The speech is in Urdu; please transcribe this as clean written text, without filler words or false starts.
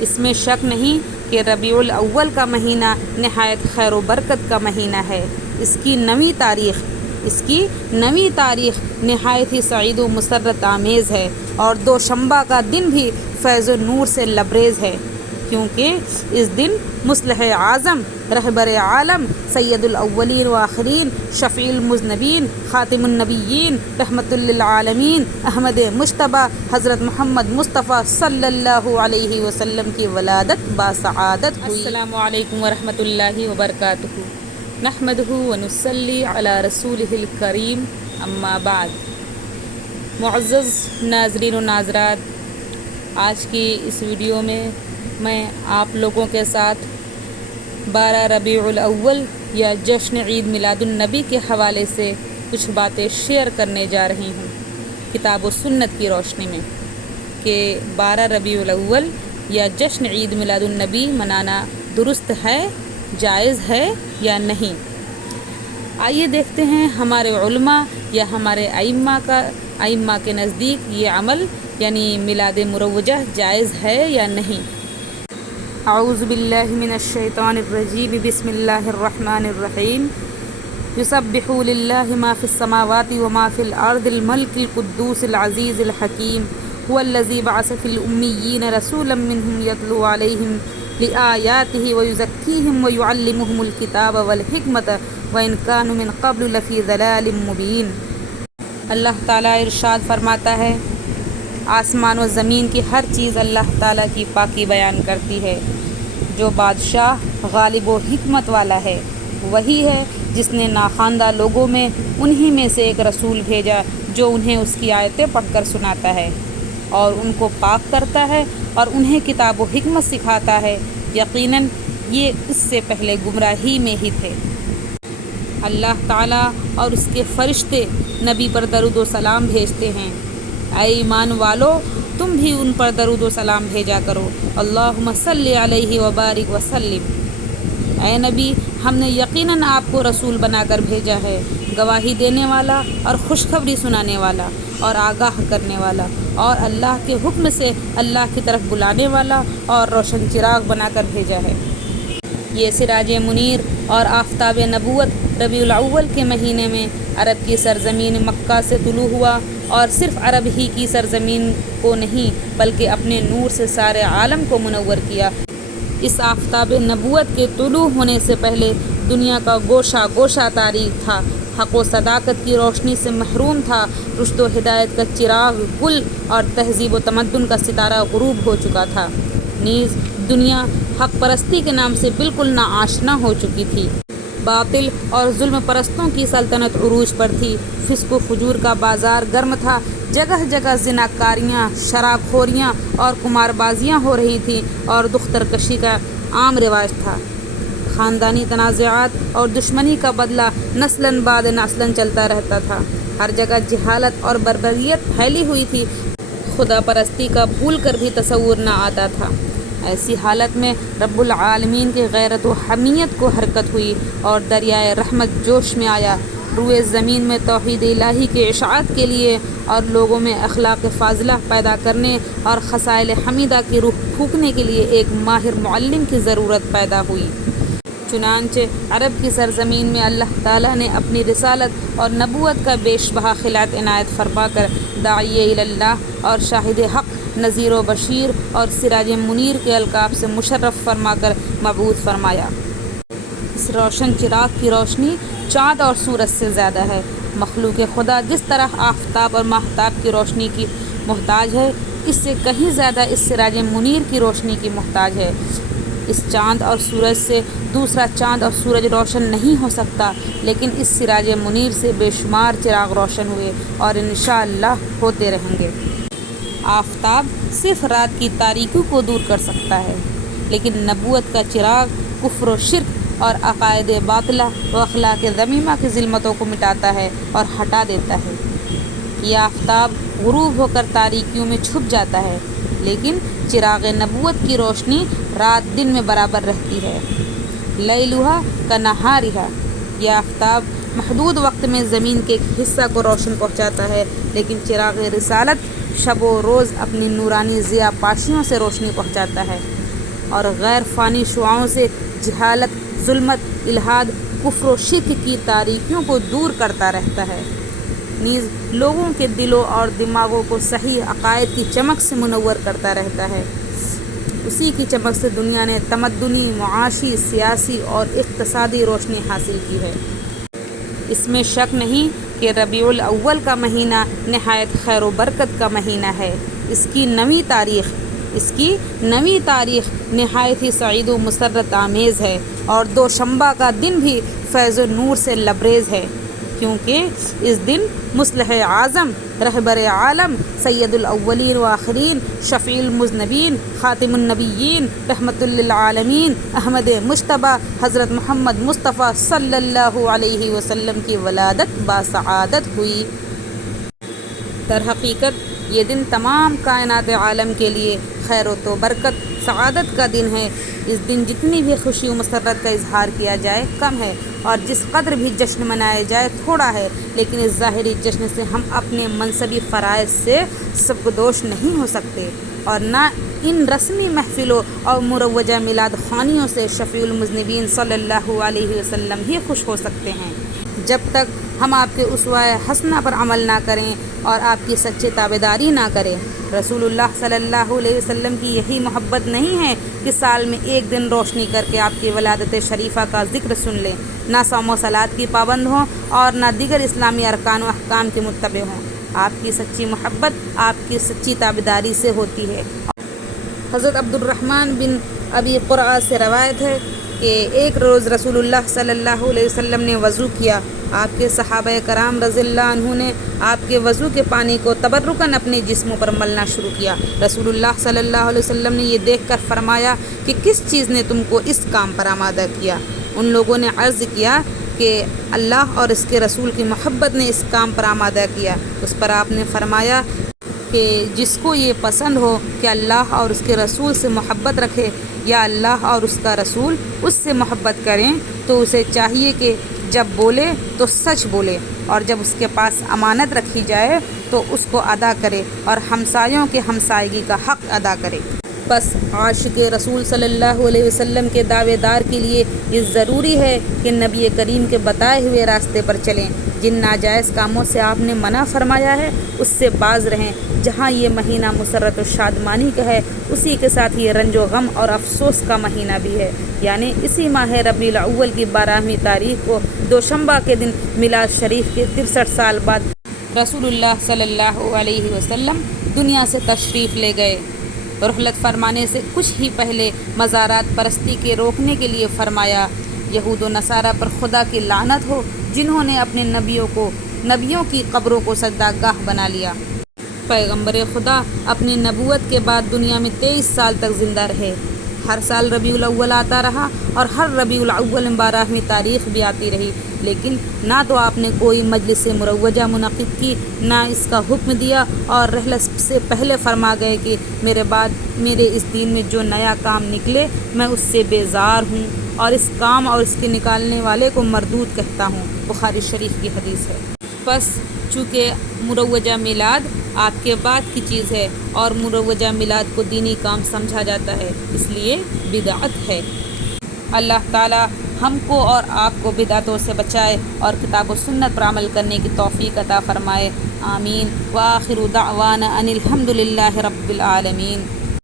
اس میں شک نہیں کہ ربیع الاول کا مہینہ نہایت خیر و برکت کا مہینہ ہے۔ اس کی نویں تاریخ نہایت ہی سعید و مسرت آمیز ہے، اور دوشنبہ کا دن بھی فیض و نور سے لبریز ہے، کیونکہ اس دن مصلح اعظم، رہبر عالم، سید الاولین والآخرین، شفیع المذنبین، خاتم النبیین، رحمت للعالمین، احمد مجتبیٰ حضرت محمد مصطفیٰ صلی اللہ علیہ وسلم کی ولادت باسعادت ہوئی۔ السلام علیکم ورحمۃ اللہ وبرکاتہ۔ نحمدہ ونصلی علی رسولہ الکریم، اما بعد۔ معزز ناظرین و ناظرات، آج کی اس ویڈیو میں آپ لوگوں کے ساتھ 12 ربیع الاول یا جشن عید میلاد النبی کے حوالے سے کچھ باتیں شیئر کرنے جا رہی ہوں کتاب و سنت کی روشنی میں، کہ 12 ربیع الاول یا جشن عید میلاد النبی منانا درست ہے، جائز ہے یا نہیں۔ آئیے دیکھتے ہیں ہمارے علماء یا ہمارے ائمہ کے نزدیک یہ عمل یعنی میلاد مروجہ جائز ہے یا نہیں۔ اعوذ باللہ من الشیطان الرجیم، بسم اللہ الرحمن الرحیم۔ یسبح للہ ما فی السماوات وما فی الارض الملک القدوس العزیز الحکیم، هو الذی بعث فی الامیین رسولا منہم یتلو علیہم لآیاتہ ویزکیہم ویعلمہم الکتاب والحکمۃ وإن كانوا من قبل لفی ضلال مبین۔ اللہ تعالیٰ ارشاد فرماتا ہے، آسمان و زمین کی ہر چیز اللہ تعالیٰ کی پاکی بیان کرتی ہے۔ جو بادشاہ غالب و حکمت والا ہے وہی ہے جس نے ناخواندہ لوگوں میں انہی میں سے ایک رسول بھیجا جو انہیں اس کی آیتیں پڑھ کر سناتا ہے اور ان کو پاک کرتا ہے اور انہیں کتاب و حکمت سکھاتا ہے۔ یقیناً یہ اس سے پہلے گمراہی میں ہی تھے۔ اللہ تعالیٰ اور اس کے فرشتے نبی پر درود و سلام بھیجتے ہیں۔ اے ایمان والو، تم بھی ان پر درود و سلام بھیجا کرو۔ اللہم صلی علیہ وبارک وسلم۔ اے نبی، ہم نے یقیناً آپ کو رسول بنا کر بھیجا ہے، گواہی دینے والا اور خوشخبری سنانے والا اور آگاہ کرنے والا، اور اللہ کے حکم سے اللہ کی طرف بلانے والا اور روشن چراغ بنا کر بھیجا ہے۔ یہ سراج منیر اور آفتاب نبوت ربیع الاول کے مہینے میں عرب کی سرزمین مکہ سے طلوع ہوا، اور صرف عرب ہی کی سرزمین کو نہیں بلکہ اپنے نور سے سارے عالم کو منور کیا۔ اس آفتاب نبوت کے طلوع ہونے سے پہلے دنیا کا گوشہ گوشہ تاریک تھا، حق و صداقت کی روشنی سے محروم تھا، رشد و ہدایت کا چراغ گل اور تہذیب و تمدن کا ستارہ غروب ہو چکا تھا، نیز دنیا حق پرستی کے نام سے بالکل ناآشنا ہو چکی تھی۔ باطل اور ظلم پرستوں کی سلطنت عروج پر تھی، فسق و فجور کا بازار گرم تھا، جگہ جگہ زناکاریاں، شراب خوریاں اور قمار بازیاں ہو رہی تھیں، اور دختر کشی کا عام رواج تھا۔ خاندانی تنازعات اور دشمنی کا بدلہ نسلاً بعد نسلاً چلتا رہتا تھا، ہر جگہ جہالت اور بربریت پھیلی ہوئی تھی، خدا پرستی کا بھول کر بھی تصور نہ آتا تھا۔ ایسی حالت میں رب العالمین کی غیرت و حمیت کو حرکت ہوئی اور دریائے رحمت جوش میں آیا۔ روئے زمین میں توحید الہی کے اشاعت کے لیے اور لوگوں میں اخلاق فاضلہ پیدا کرنے اور خصائل حمیدہ کی روح پھونکنے کے لیے ایک ماہر معلم کی ضرورت پیدا ہوئی۔ چنانچہ عرب کی سرزمین میں اللہ تعالیٰ نے اپنی رسالت اور نبوت کا بیش بہا خلعت عنایت فرما کر داعی اللہ اور شاہد حق، نذیر و بشیر اور سراج منیر کے القاب سے مشرف فرما کر مبعوث فرمایا۔ اس روشن چراغ کی روشنی چاند اور سورج سے زیادہ ہے۔ مخلوق خدا جس طرح آفتاب اور ماہتاب کی روشنی کی محتاج ہے، اس سے کہیں زیادہ اس سراج منیر کی روشنی کی محتاج ہے۔ اس چاند اور سورج سے دوسرا چاند اور سورج روشن نہیں ہو سکتا، لیکن اس سراج منیر سے بے شمار چراغ روشن ہوئے اور انشاءاللہ ہوتے رہیں گے۔ آفتاب صرف رات کی تاریکی کو دور کر سکتا ہے، لیکن نبوت کا چراغ کفر و شرک اور عقائد باطلہ و اخلاق ذمیمہ کی ظلمتوں کو مٹاتا ہے اور ہٹا دیتا ہے۔ یہ آفتاب غروب ہو کر تاریکیوں میں چھپ جاتا ہے، لیکن چراغ نبوت کی روشنی رات دن میں برابر رہتی ہے۔ لیلھا کنہارھا، یہ آفتاب محدود وقت میں زمین کے ایک حصہ کو روشن پہنچاتا ہے، لیکن چراغ رسالت شب و روز اپنی نورانی ضیاء پاشیوں سے روشنی پہنچاتا ہے۔ اور غیر فانی شعاؤں سے جہالت، ظلمت، الحاد، کفر و شرک کی تاریکیوں کو دور کرتا رہتا ہے، نیز لوگوں کے دلوں اور دماغوں کو صحیح عقائد کی چمک سے منور کرتا رہتا ہے۔ اسی کی چمک سے دنیا نے تمدنی، معاشی، سیاسی اور اقتصادی روشنی حاصل کی ہے۔ اس میں شک نہیں کہ ربیع الاول کا مہینہ نہایت خیر و برکت کا مہینہ ہے۔ اس کی نویں تاریخ نہایت ہی سعید و مسرت آمیز ہے، اور دوشنبہ کا دن بھی فیض و نور سے لبریز ہے، کیونکہ اس دن مصلح اعظم، رہبر عالم، سید الاولین والآخرین، شفیع المذنبین، خاتم النبیین، رحمت للعالمین، احمد مجتبیٰ، حضرت محمد مصطفیٰ صلی اللہ علیہ وسلم کی ولادت باسعادت ہوئی۔ در حقیقت یہ دن تمام کائنات عالم کے لیے خیر و برکت، سعادت کا دن ہے۔ اس دن جتنی بھی خوشی و مسرت کا اظہار کیا جائے کم ہے، اور جس قدر بھی جشن منایا جائے تھوڑا ہے، لیکن اس ظاہری جشن سے ہم اپنے منصبی فرائض سے سبکدوش نہیں ہو سکتے، اور نہ ان رسمی محفلوں اور مروجہ میلاد خوانیوں سے شفیع المذنبین صلی اللہ علیہ وسلم ہی خوش ہو سکتے ہیں۔ جب تک ہم آپ کے اسوہ حسنہ پر عمل نہ کریں اور آپ کی سچی تابعداری نہ کریں۔ رسول اللہ صلی اللہ علیہ وسلم کی یہی محبت نہیں ہے کہ سال میں ایک دن روشنی کر کے آپ کی ولادت شریفہ کا ذکر سن لیں، نہ صوم و صلاۃ کی پابند ہوں اور نہ دیگر اسلامی ارکان و احکام کے متبع ہوں۔ آپ کی سچی محبت آپ کی سچی تابعداری سے ہوتی ہے۔ حضرت عبد الرحمن بن ابی قرہ سے روایت ہے کہ ایک روز رسول اللہ صلی اللہ علیہ وسلم نے وضو کیا۔ آپ کے صحابہ کرام رضی اللہ عنہ نے آپ کے وضو کے پانی کو تبرکاً اپنے جسموں پر ملنا شروع کیا۔ رسول اللہ صلی اللہ علیہ وسلم نے یہ دیکھ کر فرمایا کہ کس چیز نے تم کو اس کام پر آمادہ کیا؟ ان لوگوں نے عرض کیا کہ اللہ اور اس کے رسول کی محبت نے اس کام پر آمادہ کیا۔ اس پر آپ نے فرمایا کہ جس کو یہ پسند ہو کہ اللہ اور اس کے رسول سے محبت رکھے یا اللہ اور اس کا رسول اس سے محبت کریں، تو اسے چاہیے کہ جب بولے تو سچ بولے، اور جب اس کے پاس امانت رکھی جائے تو اس کو ادا کرے، اور ہمسایوں کے ہمسایگی کا حق ادا کرے۔ بس عاشق رسول صلی اللہ علیہ وسلم کے دعوے دار کے لیے یہ ضروری ہے کہ نبی کریم کے بتائے ہوئے راستے پر چلیں۔ جن ناجائز کاموں سے آپ نے منع فرمایا ہے اس سے باز رہیں۔ جہاں یہ مہینہ مسرت و شادمانی کا ہے، اسی کے ساتھ یہ رنج و غم اور افسوس کا مہینہ بھی ہے، یعنی اسی ماہ ربیع الاول کی 12ویں تاریخ کو دوشنبہ کے دن میلاد شریف کے 63 سال بعد رسول اللہ صلی اللہ علیہ وسلم دنیا سے تشریف لے گئے۔ رحلت فرمانے سے کچھ ہی پہلے مزارات پرستی کے روکنے کے لیے فرمایا، یہود و نصارہ پر خدا کی لعنت ہو جنہوں نے اپنے نبیوں کی قبروں کو سجدہ گاہ بنا لیا۔ پیغمبر خدا اپنی نبوت کے بعد دنیا میں 23 سال تک زندہ رہے۔ ہر سال ربیع الاول آتا رہا، اور ہر ربیع الاول میں 12ویں تاریخ بھی آتی رہی، لیکن نہ تو آپ نے کوئی مجلس مروجہ منعقد کی، نہ اس کا حکم دیا، اور رحلت سے پہلے فرما گئے کہ میرے بعد میرے اس دین میں جو نیا کام نکلے میں اس سے بیزار ہوں، اور اس کام اور اس کے نکالنے والے کو مردود کہتا ہوں۔ بخاری شریف کی حدیث ہے۔ بس چونکہ مروجہ میلاد آپ کے بعد کی چیز ہے، اور مروجہ میلاد کو دینی کام سمجھا جاتا ہے، اس لیے بدعت ہے۔ اللہ تعالی ہم کو اور آپ کو بدعتوں سے بچائے اور کتاب و سنت پر عمل کرنے کی توفیق عطا فرمائے۔ آمین۔ وآخر دعوانا ان الحمد للہ رب العالمین۔